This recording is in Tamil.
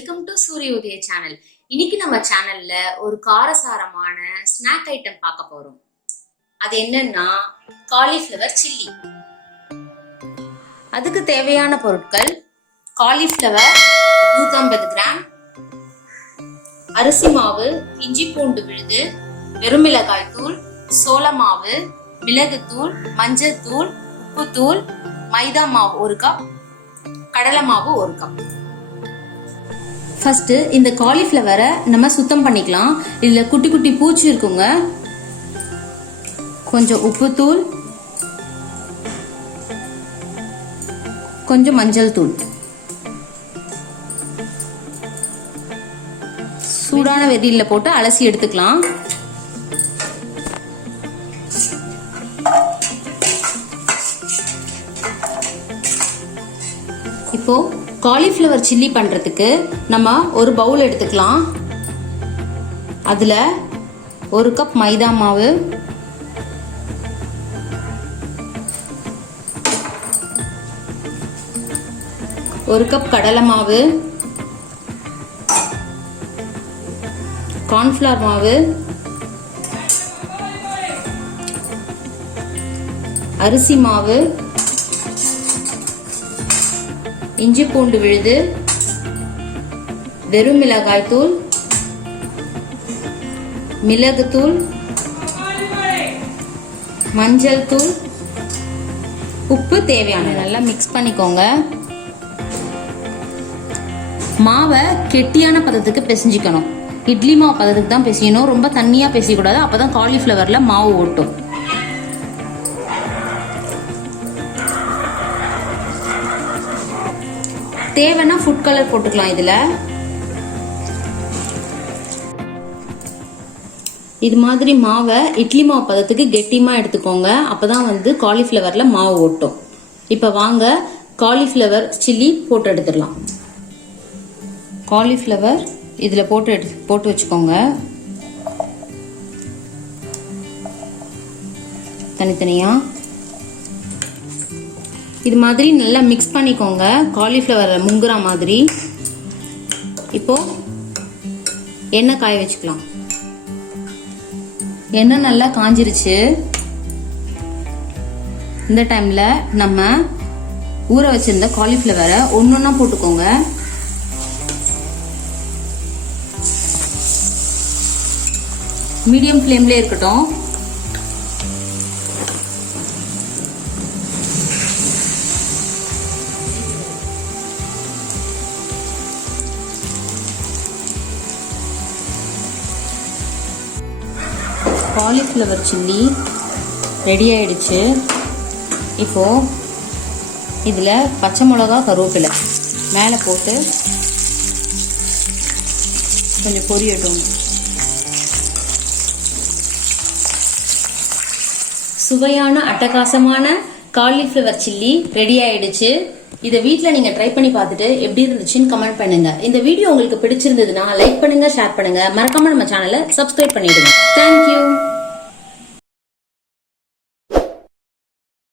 சேனல் இன்னைக்கு நம்ம சேனல்ல ஒரு காரசாரமான ஸ்நாக் ஐட்டம் பார்க்க போறோம். அது என்னன்னா காலிஃப்ளவர் சில்லி அதுக்கு தேவையான பொருட்கள் காலிஃப்ளவர் 150 கிராம் அரிசி மாவு இஞ்சி பூண்டு விழுது வெறுமிளகாய் தூள் சோள மாவு மிளகுத்தூள் மஞ்சள் தூள் உப்புத்தூள் மைதா மாவு ஒரு கப் கடலை மாவு ஒரு கப் ஃபர்ஸ்ட் இந்த காலிஃப்ளவரை நம்ம சுத்தம் பண்ணிக்கலாம். இதில் குட்டி குட்டி பூச்சி இருக்குங்க. கொஞ்சம் உப்புத்தூள். கொஞ்சம் மஞ்சள் தூள். சூடான வெதியில போட்டு அலசி எடுத்துக்கலாம். இப்போது காலிஃப்ளவர் சில்லி பண்ணுறதுக்கு நம்ம ஒரு பவுல் எடுத்துக்கலாம். அதில் ஒரு கப் மைதா மாவு. ஒரு கப் கடலை மாவு. கார்ன்ஃப்ளவர் மாவு. அரிசி மாவு. இஞ்சி பூண்டு விழுது வெறும் மிளகாய் தூள் மிளகுத்தூள் மஞ்சள் தூள் உப்பு தேவையான நல்லா மிக்ஸ் பண்ணிக்கோங்க. மாவை கெட்டியான பதத்துக்கு பிசைஞ்சிக்கணும். இட்லி மாவு பதத்துக்கு தான் பிசையணும். ரொம்ப தண்ணியாக பிசையக்கூடாது அப்பதான் காலிஃப்ளவரில் மாவு ஓட்டும். தேவைன்னா ஃபுட் கலர் போட்டுக்கலாம் இதில். இது மாதிரி மாவை இட்லி மாவு பதத்துக்கு கெட்டியமாக எடுத்துக்கோங்க. அப்பதான் வந்து காலிஃப்ளவரில் மாவு ஓட்டும் இப்போ வாங்க காலிஃப்ளவர் சில்லி போட்டு எடுத்துடலாம். காலிஃப்ளவர் இதில் போட்டு எடு போட்டு வச்சுக்கோங்க. தனித்தனியாக இது மாதிரி நல்லா மிக்ஸ் பண்ணிக்கோங்க. காலிஃப்ளவரை முங்குற மாதிரி. இப்போது எண்ணெய் காய வச்சுக்கலாம். எண்ணெய் நல்லா காஞ்சிருச்சு. இந்த டைமில் நம்ம ஊற வச்சுருந்த காலிஃப்ளவரை ஒன்று ஒன்றா போட்டுக்கோங்க. மீடியம் ஃப்ளேம்லேயே இருக்கட்டும். காலிஃப்ளவர் சில்லி ரெடி ஆயிடுச்சு. இப்போது இதில் பச்சை மிளகா கருவேப்பிலை மேலே போட்டு கொஞ்சம் பொரியட்டும். சுவையான அட்டகாசமான காலிஃப்ளவர் சில்லி ரெடி ஆயிடுச்சு. இதை வீட்டில் நீங்கள் ட்ரை பண்ணி பார்த்துட்டு எப்படி இருந்துச்சுன்னு கமெண்ட் பண்ணுங்க. இந்த வீடியோ உங்களுக்கு பிடிச்சிருந்ததுன்னா லைக் பண்ணுங்க ஷேர் பண்ணுங்க. மறக்காம நம்ம சேனலை சப்ஸ்கிரைப் பண்ணிடுங்க. தேங்க்யூ